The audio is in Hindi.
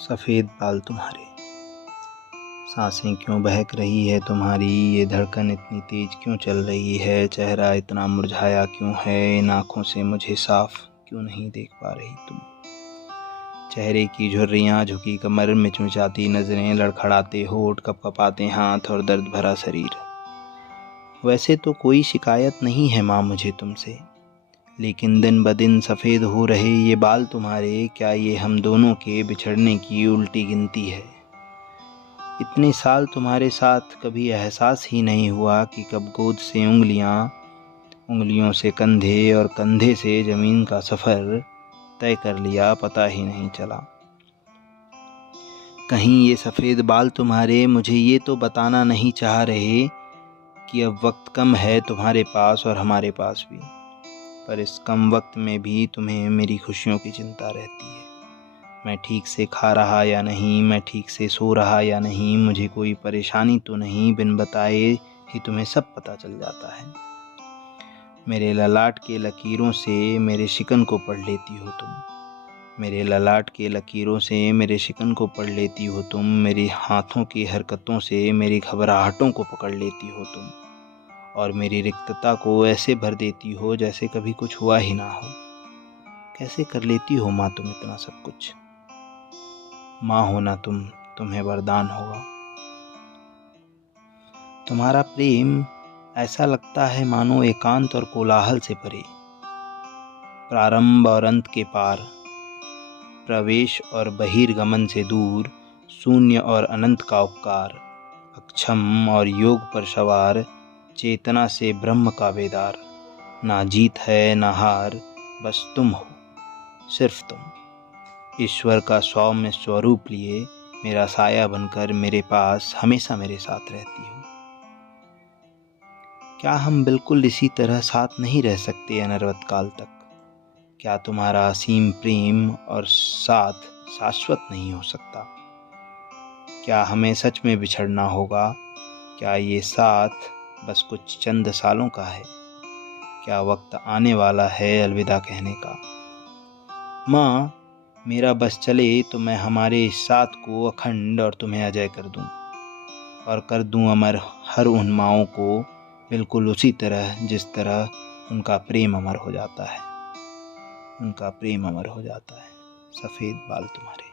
सफ़ेद बाल तुम्हारे, सांसें क्यों बहक रही है तुम्हारी, ये धड़कन इतनी तेज क्यों चल रही है, चेहरा इतना मुरझाया क्यों है, इन आँखों से मुझे साफ क्यों नहीं देख पा रही तुम। चेहरे की झुर्रियाँ, झुकी कमर, मिचमिचाती नज़रें, लड़खड़ाते होठ, कपकपाते हाथ और दर्द भरा शरीर। वैसे तो कोई शिकायत नहीं है माँ मुझे तुमसे, लेकिन दिन ब दिन सफ़ेद हो रहे ये बाल तुम्हारे, क्या ये हम दोनों के बिछड़ने की उल्टी गिनती है। इतने साल तुम्हारे साथ कभी एहसास ही नहीं हुआ कि कब गोद से उंगलियों से कंधे और कंधे से ज़मीन का सफ़र तय कर लिया, पता ही नहीं चला। कहीं ये सफ़ेद बाल तुम्हारे मुझे ये तो बताना नहीं चाह रहे कि अब वक्त कम है तुम्हारे पास और हमारे पास भी, पर इस कम वक्त में भी तुम्हें मेरी खुशियों की चिंता रहती है। मैं ठीक से खा रहा या नहीं, मैं ठीक से सो रहा या नहीं, मुझे कोई परेशानी तो नहीं, बिन बताए ही तुम्हें सब पता चल जाता है। मेरे ललाट के लकीरों से मेरे शिकन को पढ़ लेती हो तुम, मेरे ललाट के लकीरों से मेरे शिकन को पढ़ लेती हो तुम, मेरी हाथों की हरकतों से मेरी घबराहटों को पकड़ लेती हो तुम, और मेरी रिक्तता को ऐसे भर देती हो जैसे कभी कुछ हुआ ही ना हो। कैसे कर लेती हो माँ तुम इतना सब कुछ। माँ होना तुम्हें वरदान होगा। तुम्हारा प्रेम ऐसा लगता है मानो एकांत और कोलाहल से परे, प्रारंभ और अंत के पार, प्रवेश और बहिर्गमन से दूर, शून्य और अनंत का उपकार, अक्षम और योग पर सवार, चेतना से ब्रह्म का बेदार। ना जीत है ना हार, बस तुम हो, सिर्फ तुम। ईश्वर का सौम्य स्वरूप लिए मेरा साया बनकर मेरे पास हमेशा मेरे साथ रहती हो। क्या हम बिल्कुल इसी तरह साथ नहीं रह सकते अनर्वत काल तक? क्या तुम्हारा असीम प्रेम और साथ शाश्वत नहीं हो सकता? क्या हमें सच में बिछड़ना होगा? क्या ये साथ बस कुछ चंद सालों का है? क्या वक्त आने वाला है अलविदा कहने का? माँ, मेरा बस चले तो मैं हमारे इस साथ को अखंड और तुम्हें अजय कर दूं, और कर दूं अमर हर उन माँओं को, बिल्कुल उसी तरह जिस तरह उनका प्रेम अमर हो जाता है। उनका प्रेम अमर हो जाता है। सफ़ेद बाल तुम्हारे।